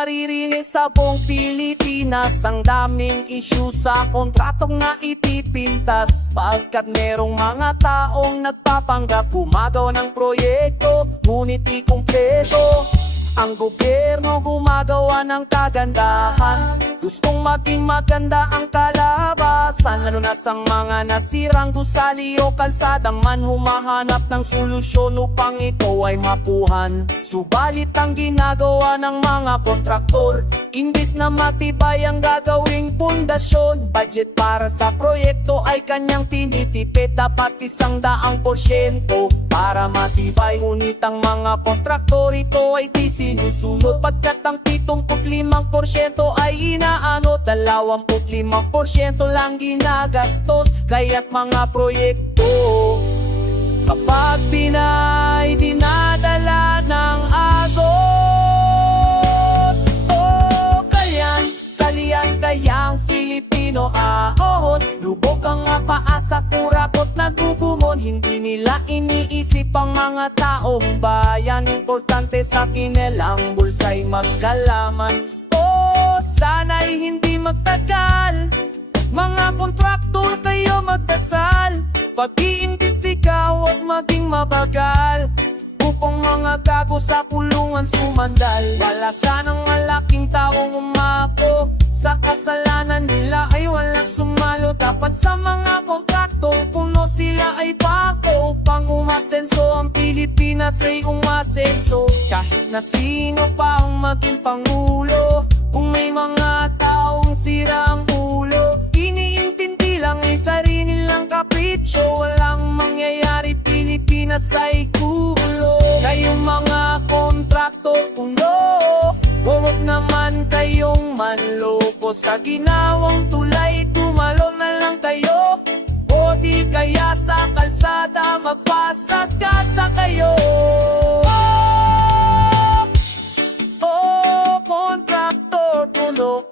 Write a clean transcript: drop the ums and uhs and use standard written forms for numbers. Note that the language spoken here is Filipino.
maririnig sa buong Pilipinas. Ang daming issue sa kontratong na ipipintas, pagkat merong mga taong nagpapanggap gumagawa ng proyekto, ngunit di kumpleto. Ang gobyerno gumagawa ng kagandahan, gustong maging maganda ang kalabasan, lalo na sa mga nasirang gusali o kalsadang man, humahanap ng solusyon upang ito ay mapuhan. Subalit ang ginagawa ng mga kontraktor, imbis na matibay ang gagawing pundasyon, budget para sa proyekto ay kanyang tinitipid, dapat 100% para matibay. Ngunit ang mga kontraktor ito ay di sinusunod, pagkat ang 75% ay inaano, 25% lang ginagastos. Kaya't mga proyekto kapag Pinay dinadala ng agos, kayang Filipino ahon, lubog ang paasa, kurakot na gugumon. Hindi nila iniisip ang mga taong bayan, importante sa kanilang bulsa'y magkalaman. Sana'y hindi magtagal, mga kontraktor kayo magdasal, pag-iimbestiga huwag maging mabagal, upang mga gago sa pulungan sumandal. Wala sanang malaking taong umako, sa kasalanan nila ay walang sumalo. Dapat sa mga kontraktor puno sila ay pako, upang umasenso ang Pilipinas ay umasenso. Kahit na sino pa ang maging pangulo, kung may mga taong sirang ulo, iniintindi lang ay sarili nilang kapritsyo, walang mangyayari, Pilipinas ay gulo. Kayong mga kontraktor puno, huwag naman kayong manloko, sa ginawang tulay tumalon na lang kayo, o di kaya sa kalsada magpasagasa kayo. Kontraktor puno.